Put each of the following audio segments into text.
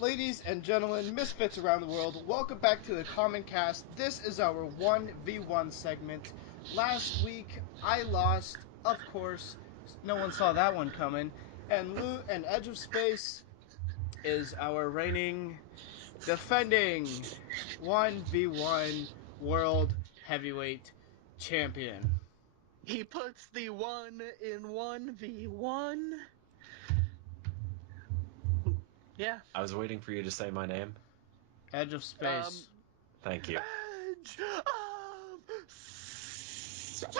Ladies and gentlemen, misfits around the world, welcome back to the Common Cast. This is our 1v1 segment. Last week, I lost, of course. No one saw that one coming. And Edge of Space is our reigning, defending 1v1 World Heavyweight Champion. He puts the 1 in 1v1. Yeah. I was waiting for you to say my name. Edge of Space. Thank you. Edge of Space!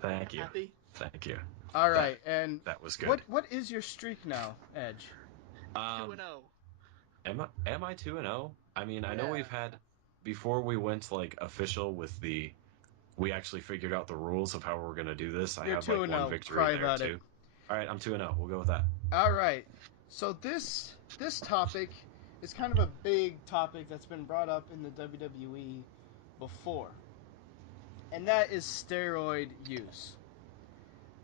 Thank you. Happy? Thank you. All right, and that was good. What is your streak now, Edge? 2-0. Am I 2-0? I mean, I know we've had, before we went official with we actually figured out the rules of how we're going to do this. You're I had 2-0. one victory Cry there about too. it. All right, I'm 2-0. We'll go with that. All right. So this topic is kind of a big topic that's been brought up in the WWE before, and that is steroid use.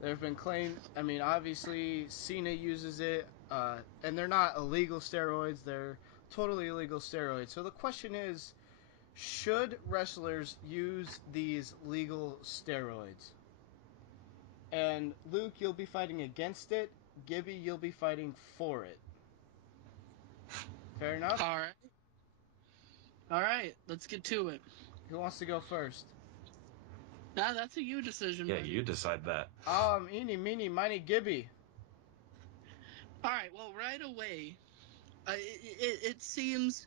There have been claims. I mean, obviously Cena uses it, and they're not illegal steroids. They're totally illegal steroids. So the question is, should wrestlers use these legal steroids? And Luke, you'll be fighting against it. Gibby, you'll be fighting for it. Fair enough? All right, let's get to it. Who wants to go first? Nah, that's a you decision. Yeah, man. you decide that. Eeny, meeny, miny, Gibby. All right, well, right away, it seems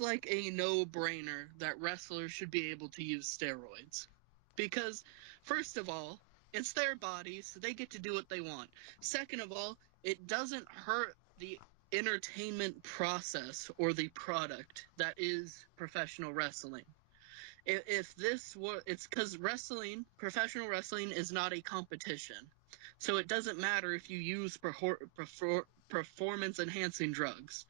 like a no-brainer that wrestlers should be able to use steroids. Because, first of all, it's their bodies, so they get to do what they want. Second of all, it doesn't hurt the entertainment process or the product that is professional wrestling. If this were, it's because professional wrestling is not a competition. So it doesn't matter if you use performance-enhancing drugs.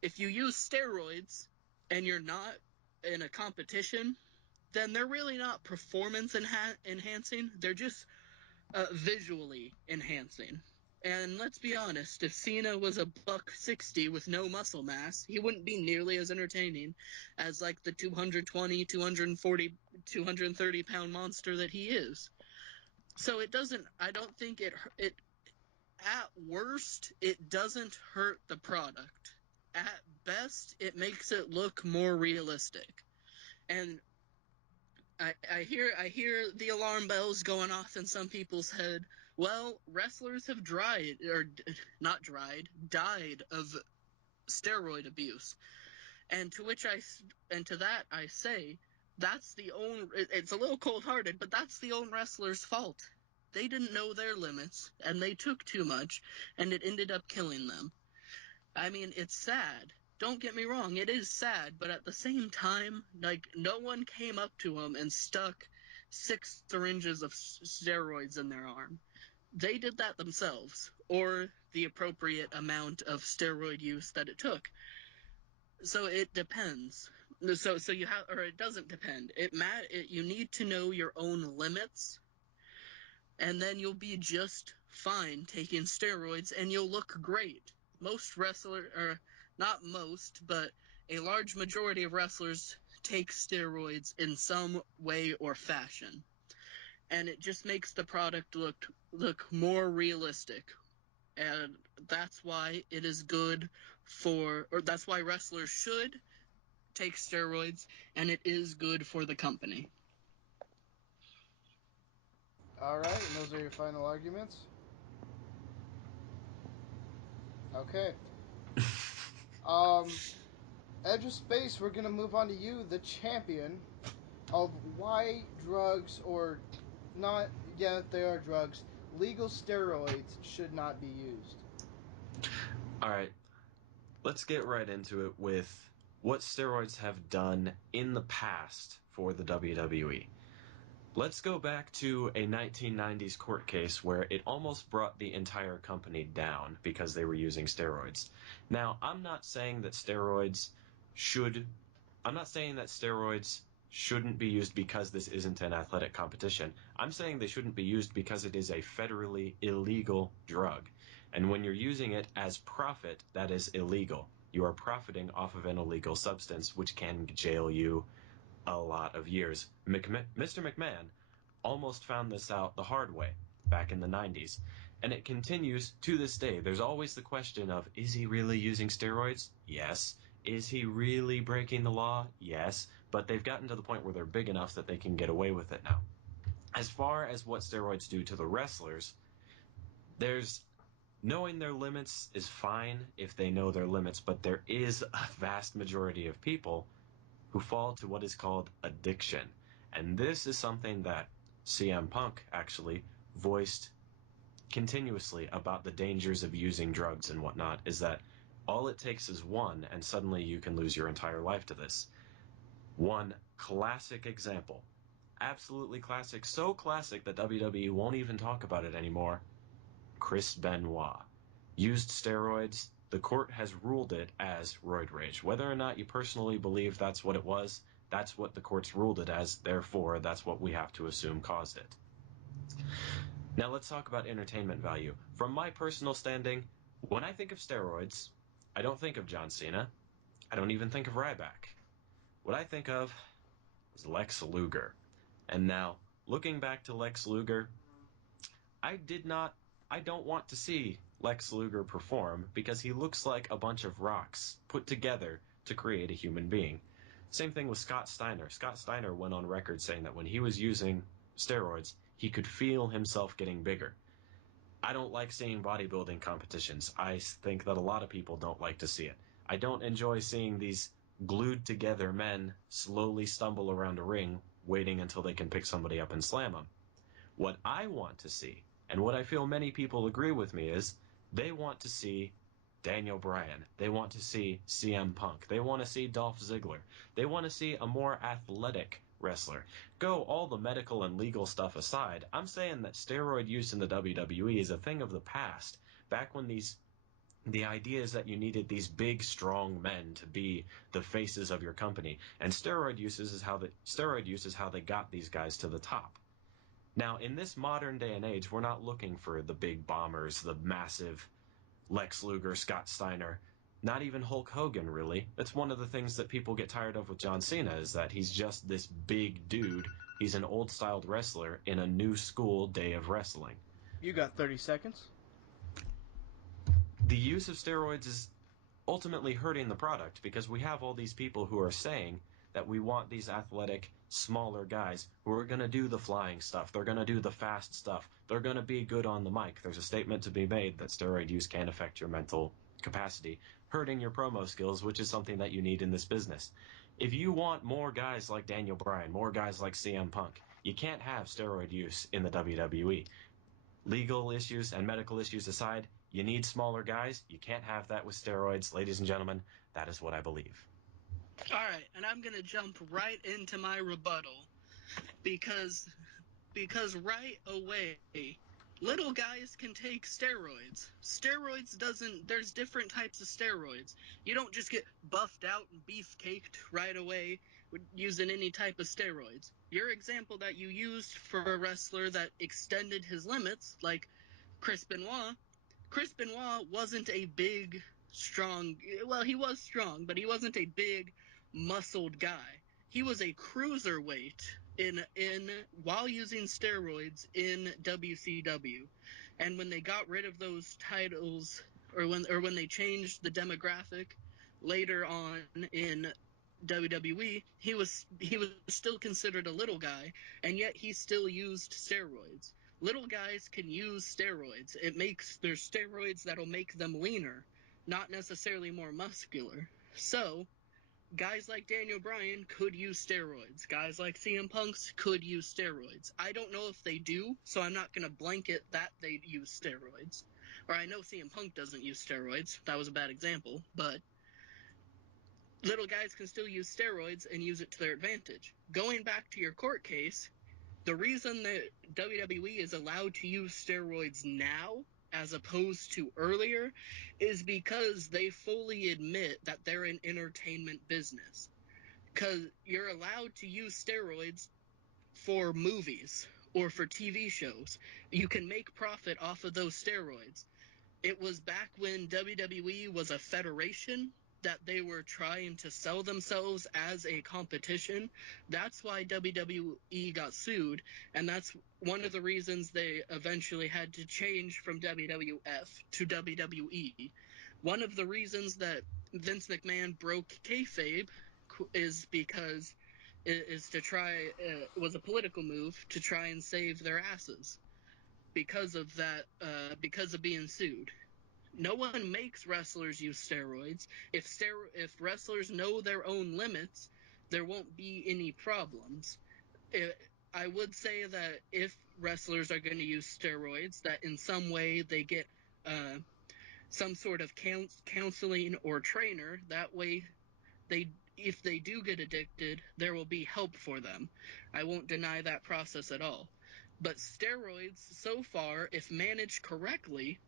If you use steroids and you're not in a competition, then they're really not performance enhancing. They're just visually enhancing. And let's be honest, if Cena was a $160 with no muscle mass, he wouldn't be nearly as entertaining as like the 220, 240, 230 pound monster that he is. So I don't think it at worst, it doesn't hurt the product. At best, it makes it look more realistic. And I hear the alarm bells going off in some people's head. Well, wrestlers have died of steroid abuse, and to that I say that's it's a little cold-hearted, but that's the own wrestler's fault. They didn't know their limits, and they took too much, and it ended up killing them. I mean, it's sad. Don't get me wrong, it is sad, but at the same time, like, no one came up to him and stuck 6 syringes of steroids in their arm. They did that themselves, or the appropriate amount of steroid use that it took. So it depends. So you have, or it doesn't depend. You need to know your own limits, and then you'll be just fine taking steroids, and you'll look great. Most wrestlers, or not most, but a large majority of wrestlers take steroids in some way or fashion. And it just makes the product look more realistic. And that's why it is good that's why wrestlers should take steroids, and it is good for the company. All right, and those are your final arguments? Okay. Edge of Space, we're going to move on to you, the champion of why drugs, or not, yeah, they are drugs, legal steroids should not be used. All right. Let's get right into it with what steroids have done in the past for the WWE. Let's go back to a 1990s court case where it almost brought the entire company down because they were using steroids. Now, I'm not saying that steroids shouldn't be used because this isn't an athletic competition. I'm saying they shouldn't be used because it is a federally illegal drug. And when you're using it as profit, that is illegal. You are profiting off of an illegal substance, which can jail you a lot of years. Mr. McMahon almost found this out the hard way back in the 90s. And it continues to this day. There's always the question of, is he really using steroids? Yes. Is he really breaking the law? Yes. But they've gotten to the point where they're big enough that they can get away with it now. As far as what steroids do to the wrestlers, there's knowing their limits is fine if they know their limits, but there is a vast majority of people who fall to what is called addiction. And this is something that CM Punk actually voiced continuously about the dangers of using drugs and whatnot, is that all it takes is one, and suddenly you can lose your entire life to this. One classic example, absolutely classic, so classic that WWE won't even talk about it anymore. Chris Benoit used steroids. The court has ruled it as roid rage. Whether or not you personally believe that's what it was, that's what the court's ruled it as. Therefore, that's what we have to assume caused it. Now let's talk about entertainment value. From my personal standing, when I think of steroids, I don't think of John Cena. I don't even think of Ryback. What I think of is Lex Luger. And now, looking back to Lex Luger, I don't want to see Lex Luger perform because he looks like a bunch of rocks put together to create a human being. Same thing with Scott Steiner. Scott Steiner went on record saying that when he was using steroids, he could feel himself getting bigger. I don't like seeing bodybuilding competitions. I think that a lot of people don't like to see it. I don't enjoy seeing these glued together men slowly stumble around a ring, waiting until they can pick somebody up and slam them. What I want to see, and what I feel many people agree with me, is they want to see Daniel Bryan. They want to see CM Punk. They want to see Dolph Ziggler. They want to see a more athletic wrestler. Go all the medical and legal stuff aside, I'm saying that steroid use in the WWE is a thing of the past. Back when the idea is that you needed these big, strong men to be the faces of your company, and steroid use is how they got these guys to the top. Now, in this modern day and age, we're not looking for the big bombers, the massive Lex Luger, Scott Steiner, not even Hulk Hogan, really. That's one of the things that people get tired of with John Cena, is that he's just this big dude. He's an old-styled wrestler in a new school day of wrestling. You got 30 seconds. The use of steroids is ultimately hurting the product because we have all these people who are saying that we want these athletic, smaller guys who are going to do the flying stuff. They're going to do the fast stuff. They're going to be good on the mic. There's a statement to be made that steroid use can affect your mental capacity, hurting your promo skills, which is something that you need in this business. If you want more guys like Daniel Bryan, more guys like CM Punk, you can't have steroid use in the WWE. Legal issues and medical issues aside, you need smaller guys. You can't have that with steroids. Ladies and gentlemen, that is what I believe. All right, and I'm going to jump right into my rebuttal because right away, little guys can take steroids. There's different types of steroids. You don't just get buffed out and beefcaked right away using any type of steroids. Your example that you used for a wrestler that extended his limits, like Chris Benoit wasn't a big, strong, well, he was strong, but he wasn't a big, muscled guy. He was a cruiserweight while using steroids in WCW. And when they got rid of those titles, or when they changed the demographic later on in WWE, he was still considered a little guy, and yet he still used steroids. Little guys can use steroids. There's steroids that'll make them leaner, not necessarily more muscular. So, guys like Daniel Bryan could use steroids. Guys like CM Punks could use steroids. I don't know if they do, so I'm not going to blanket that they use steroids. Or I know CM Punk doesn't use steroids. That was a bad example, but little guys can still use steroids and use it to their advantage. Going back to your court case, the reason that WWE is allowed to use steroids now as opposed to earlier is because they fully admit that they're an entertainment business. because you're allowed to use steroids for movies or for TV shows. You can make profit off of those steroids. It was back when WWE was a federation that they were trying to sell themselves as a competition. That's why WWE got sued, and that's one of the reasons they eventually had to change from WWF to WWE. One of the reasons that Vince McMahon broke kayfabe is because was a political move to try and save their asses because of that, because of being sued. No one makes wrestlers use steroids. If wrestlers know their own limits, there won't be any problems. I would say that if wrestlers are going to use steroids, that in some way they get some sort of counseling or trainer. That way, if they do get addicted, there will be help for them. I won't deny that process at all. But steroids, so far, if managed correctly,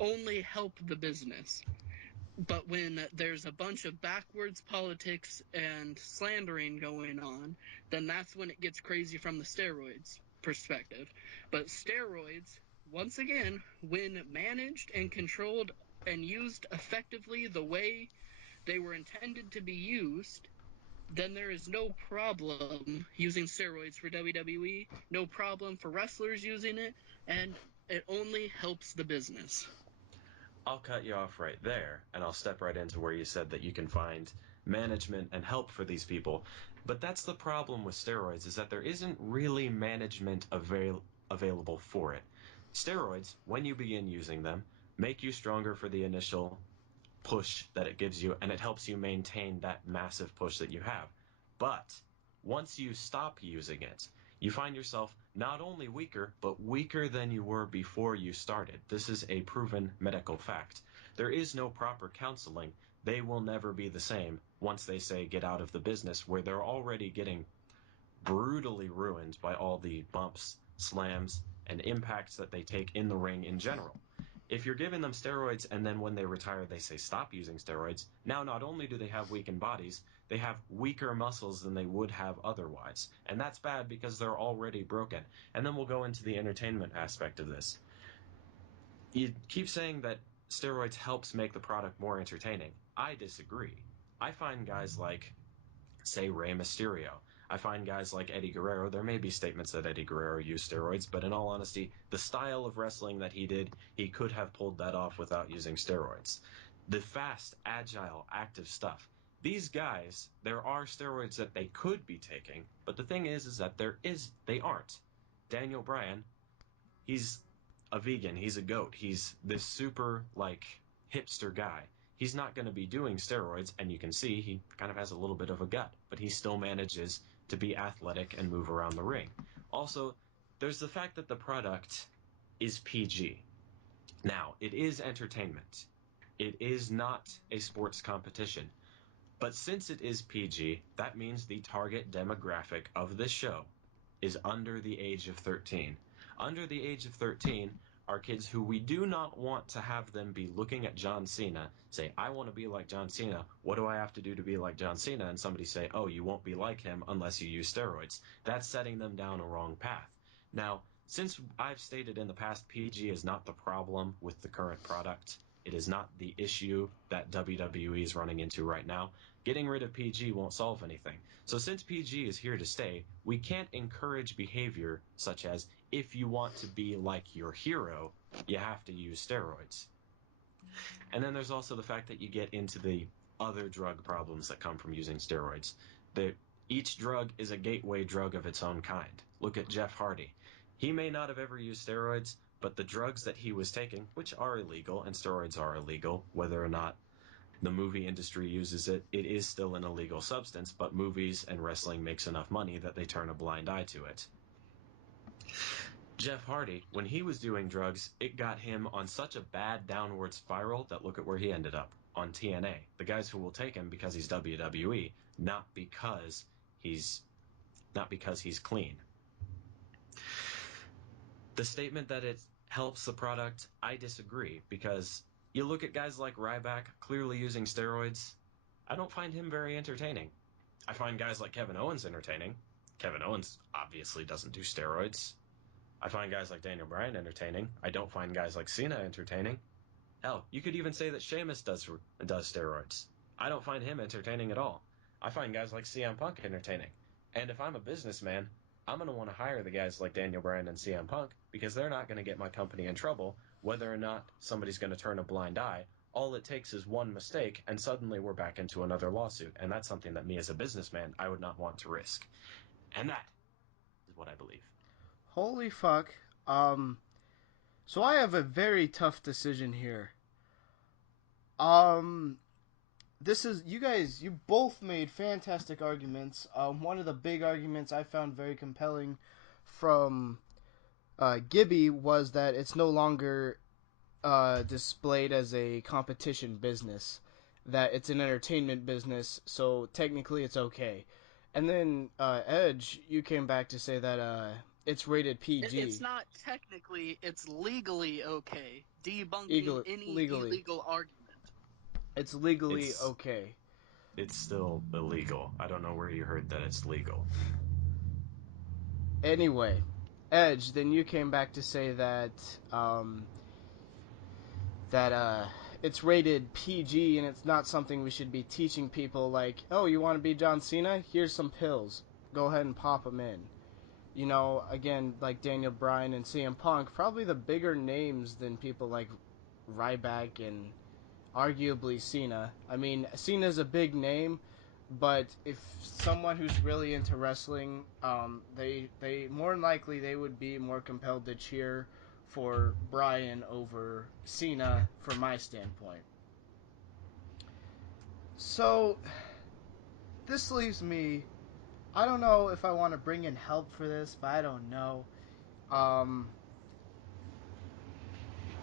only help the business. But when there's a bunch of backwards politics and slandering going on, then that's when it gets crazy from the steroids perspective. But steroids, once again, when managed and controlled and used effectively the way they were intended to be used, then there is no problem using steroids for WWE, no problem for wrestlers using it, and it only helps the business. I'll cut you off right there, and I'll step right into where you said that you can find management and help for these people. But that's the problem with steroids, is that there isn't really management available for it. Steroids, when you begin using them, make you stronger for the initial push that it gives you, and it helps you maintain that massive push that you have. But once you stop using it, you find yourself not only weaker, but weaker than you were before you started. This is a proven medical fact. There is no proper counseling. They will never be the same once they say get out of the business, where they're already getting brutally ruined by all the bumps, slams, and impacts that they take in the ring in general. If you're giving them steroids and then when they retire they say stop using steroids, now not only do they have weakened bodies, they have weaker muscles than they would have otherwise. And that's bad because they're already broken. And then we'll go into the entertainment aspect of this. You keep saying that steroids helps make the product more entertaining. I disagree. I find guys like, say, Rey Mysterio. I find guys like Eddie Guerrero, there may be statements that Eddie Guerrero used steroids, but in all honesty, the style of wrestling that he did, he could have pulled that off without using steroids. The fast, agile, active stuff. These guys, there are steroids that they could be taking, but the thing is that they aren't. Daniel Bryan, he's a vegan, he's a goat, he's this super, hipster guy. He's not going to be doing steroids, and you can see he kind of has a little bit of a gut, but he still manages to be athletic and move around the ring. Also, there's the fact that the product is PG. Now, it is entertainment. It is not a sports competition. But since it is PG, that means the target demographic of this show is under the age of 13. Under the age of 13 are kids who we do not want to have them be looking at John Cena, say, I want to be like John Cena. What do I have to do to be like John Cena? And somebody say, oh, you won't be like him unless you use steroids. That's setting them down a wrong path. Now, since I've stated in the past, PG is not the problem with the current product. It is not the issue that WWE is running into right now. Getting rid of PG won't solve anything. So since PG is here to stay, we can't encourage behavior such as, if you want to be like your hero, you have to use steroids. And then there's also the fact that you get into the other drug problems that come from using steroids. Each drug is a gateway drug of its own kind. Look at Jeff Hardy. He may not have ever used steroids, but the drugs that he was taking, which are illegal, and steroids are illegal, whether or not the movie industry uses it, it is still an illegal substance, but movies and wrestling makes enough money that they turn a blind eye to it. Jeff Hardy, when he was doing drugs, it got him on such a bad downward spiral that look at where he ended up, on TNA. The guys who will take him because he's WWE, not because he's clean. The statement that it helps the product, I disagree, because you look at guys like Ryback clearly using steroids, I don't find him very entertaining. I find guys like Kevin Owens entertaining. Kevin Owens obviously doesn't do steroids. I find guys like Daniel Bryan entertaining. I don't find guys like Cena entertaining. Hell, you could even say that Sheamus does steroids. I don't find him entertaining at all. I find guys like CM Punk entertaining. And if I'm a businessman, I'm going to want to hire the guys like Daniel Bryan and CM Punk because they're not going to get my company in trouble whether or not somebody's going to turn a blind eye. All it takes is one mistake, and suddenly we're back into another lawsuit. And that's something that me as a businessman, I would not want to risk. And that is what I believe. Holy fuck. So I have a very tough decision here. This is, you guys, you both made fantastic arguments. One of the big arguments I found very compelling from Gibby was that it's no longer displayed as a competition business, that it's an entertainment business, so technically it's okay. And then Edge, you came back to say that it's rated PG. It's not technically, it's legally okay, debunking any legally. illegal argument. It's legally okay. It's still illegal. I don't know where you heard that it's legal. Anyway, Edge, then you came back to say that it's rated PG and it's not something we should be teaching people like, oh, you want to be John Cena? Here's some pills. Go ahead and pop them in. You know, again, like Daniel Bryan and CM Punk, probably the bigger names than people like Ryback and arguably Cena. I mean, Cena's a big name, but if someone who's really into wrestling, they more than likely they would be more compelled to cheer for Bryan over Cena from my standpoint. So this leaves me, I don't know if I want to bring in help for this, but I don't know.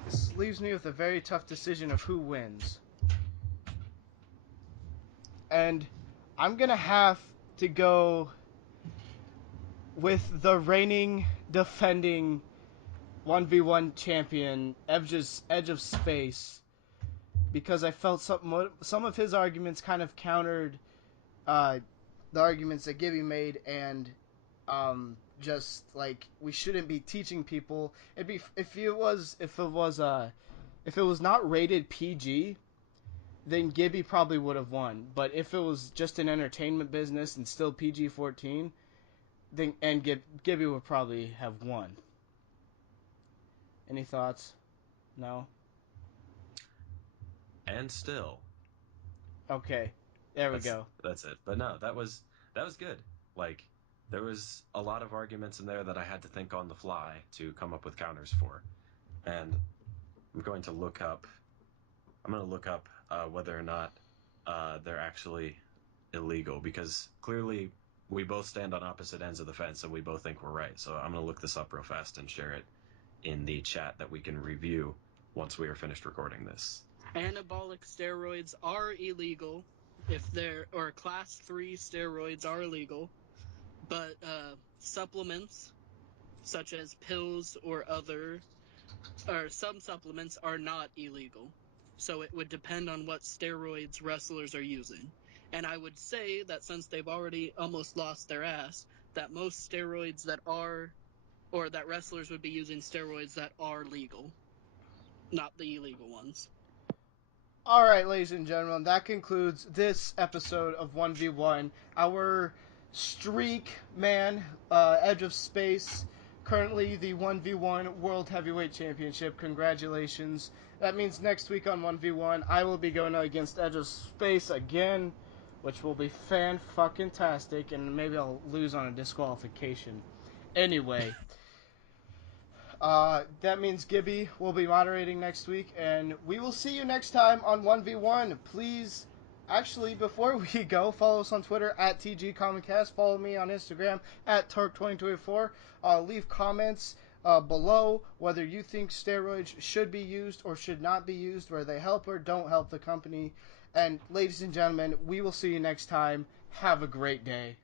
This leaves me with a very tough decision of who wins. And I'm going to have to go with the reigning, defending 1v1 champion, Edge of Space, because I felt some of his arguments kind of countered the arguments that Gibby made, and just like we shouldn't be teaching people. It'd be if it was not rated PG, then Gibby probably would have won. But if it was just an entertainment business and still PG-14, then Gibby would probably have won. Any thoughts? No? And still. Okay. There we go. That's it. But no, that was good. Like, there was a lot of arguments in there that I had to think on the fly to come up with counters for. And I'm going to look up whether or not they're actually illegal, because clearly we both stand on opposite ends of the fence and we both think we're right. So I'm going to look this up real fast and share it in the chat that we can review once we are finished recording this. Anabolic steroids are illegal or class 3 steroids are illegal, but supplements such as pills or some supplements are not illegal. So it would depend on what steroids wrestlers are using. And I would say that since they've already almost lost their ass, that most steroids that wrestlers would be using steroids that are legal, not the illegal ones. All right, ladies and gentlemen, that concludes this episode of 1v1. Our streak man, Edge of Space, currently the 1v1 World Heavyweight Championship. Congratulations. That means next week on 1v1, I will be going against Edge of Space again, which will be fan-fucking-tastic, and maybe I'll lose on a disqualification. Anyway... that means Gibby will be moderating next week, and we will see you next time on 1v1. Please, actually, before we go, follow us on Twitter at TGCommonCast. Follow me on Instagram at Turk2024. Leave comments below whether you think steroids should be used or should not be used, whether they help or don't help the company. And ladies and gentlemen, we will see you next time. Have a great day.